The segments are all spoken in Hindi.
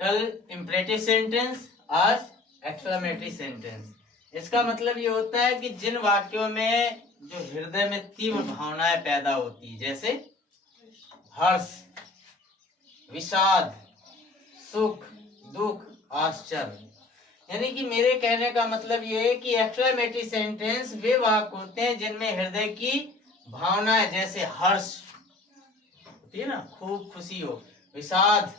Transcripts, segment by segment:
कल इम्परेटिव सेंटेंस, आज एक्सक्लेमेटरी सेंटेंस। इसका मतलब ये होता है कि जिन वाक्यों में जो हृदय में तीव्र भावनाएं पैदा होती, जैसे हर्ष, विषाद, सुख, दुख, आश्चर्य। यानी कि मेरे कहने का मतलब ये है कि एक्सक्लेमेटरी सेंटेंस वे वाक्य होते हैं जिनमें हृदय की भावनाएं, जैसे हर्ष होती है ना, खूब खुशी हो, विषाद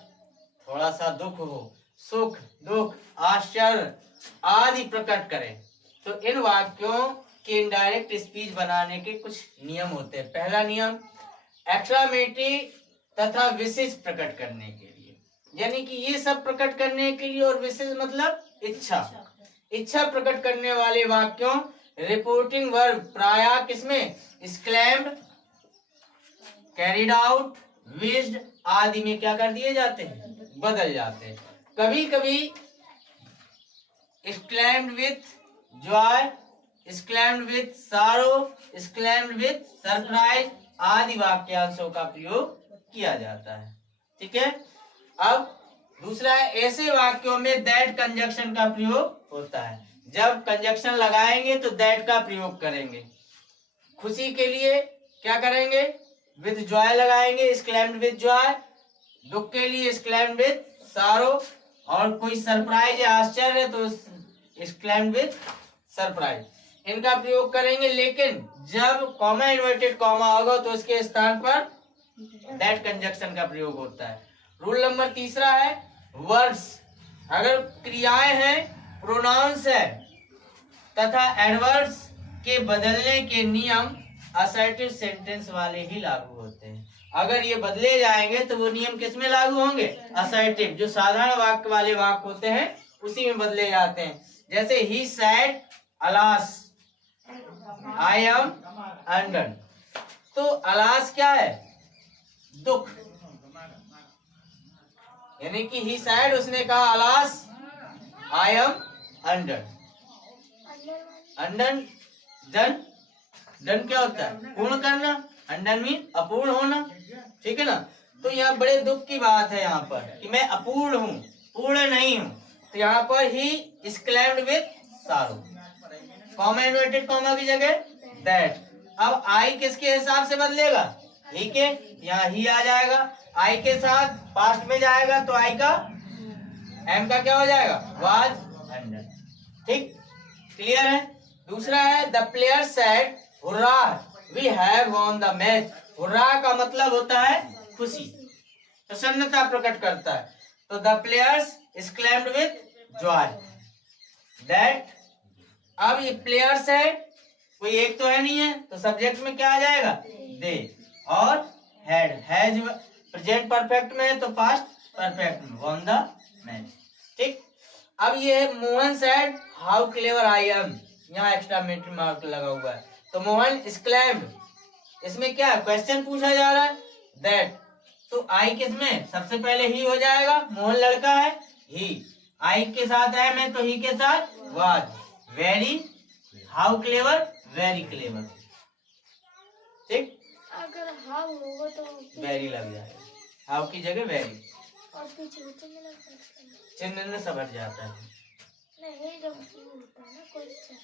थोड़ा सा दुख हो, सुख दुख, आश्चर्य आदि प्रकट करें। तो इन वाक्यों के इनडायरेक्ट स्पीच बनाने के कुछ नियम होते हैं। पहला नियम, एक्सक्लेमेटरी तथा विशेष प्रकट करने के लिए, यानी कि ये सब प्रकट करने के लिए, और विशेष मतलब इच्छा प्रकट करने वाले वाक्यों रिपोर्टिंग वर्ब प्रायः किसमें एक्सक्लेम्ड, कैरिड आउट, विज्ड आदि में क्या कर दिए जाते हैं, बदल जाते हैं। कभी कभी exclaimed with Joy, exclaimed with सारो, एक्सक्लेम्ड विथ सरप्राइज आदि वाक्यांशों का प्रयोग किया जाता है। ठीक है। अब दूसरा है, ऐसे वाक्यों में दैट कंजक्शन का प्रयोग होता है। जब कंजक्शन लगाएंगे तो दैट का प्रयोग करेंगे। खुशी के लिए क्या करेंगे, विथ जॉय लगाएंगे, एक्सक्लेम्ड विथ जॉय। दुख के लिए एक्सक्लेम्ड विथ सारो, और कोई सरप्राइज या आश्चर्य तो एक्सक्लेम्ड विथ सरप्राइज। इनका प्रयोग करेंगे, लेकिन जब कॉमा इन्वर्टेड कॉमा होगा तो उसके स्थान पर दैट कंजक्शन का प्रयोग होता है। रूल नंबर तीसरा है, वर्ब्स, अगर क्रियाएं हैं, प्रोनाउंस है तथा एडवर्ब्स के बदलने के नियम असर्टिव सेंटेंस वाले ही लागू होते हैं। अगर ये बदले जाएंगे तो वो नियम किसमें लागू होंगे, असर्टिव, जो साधारण वाक्य वाले वाक्य होते हैं उसी में बदले जाते हैं। जैसे ही said alas, I am undone. तो अलास क्या है, दुख, यानी कि ही सैड, उसने कहा alas, I am undone. Undone, done, done क्या होता है, पूर्ण करना, अनडन मीन अपूर्ण होना। ठीक है ना। तो यहाँ बड़े दुख की बात है यहाँ पर कि मैं अपूर्ण हूँ, पूर्ण नहीं हूँ। तो यहाँ पर ही एक्सक्लेम्ड विथ सारो, कॉमा इन्वर्टेड कॉमा की जगह दैट। अब आई किसके हिसाब से बदलेगा, ही के, यहाँ ही आ जाएगा, आई के साथ पास्ट में जाएगा तो आई का एम का क्या हो जाएगा, वाज अंडर। ठीक, क्लियर है। दूसरा है, the player said hurrah we have won the match. Hurrah का मतलब होता है खुशी, प्रसन्नता प्रकट करता है। तो the players exclaimed with Joy that. अब ये प्लेयर्स है, कोई एक तो है नहीं है, तो सब्जेक्ट में क्या आ जाएगा, दे, और हैड, हैज प्रेजेंट परफेक्ट में है तो पास्ट परफेक्ट में, वॉन द मैच। ठीक। अब ये है, Mohan said how clever I am, यहाँ एक्सक्लेमेटरी मार्क लगा हुआ है। तो मोहन एक्सक्लेम्ड, इसमें क्या क्वेश्चन पूछा जा रहा है, दैट। तो आई किसमें, सबसे पहले ही हो जाएगा, मोहन लड़का है, ही, आई के साथ एम है तो ही के साथ was, very, how clever, very clever. ठीक, अगर हाउ होगा तो वेरी लग जाएगा, हाउ की जगह वेरी, और पीछे चिन्ह चिन्ह में सब हट जाता है। नहीं, जब होता है ना क्वेश्चन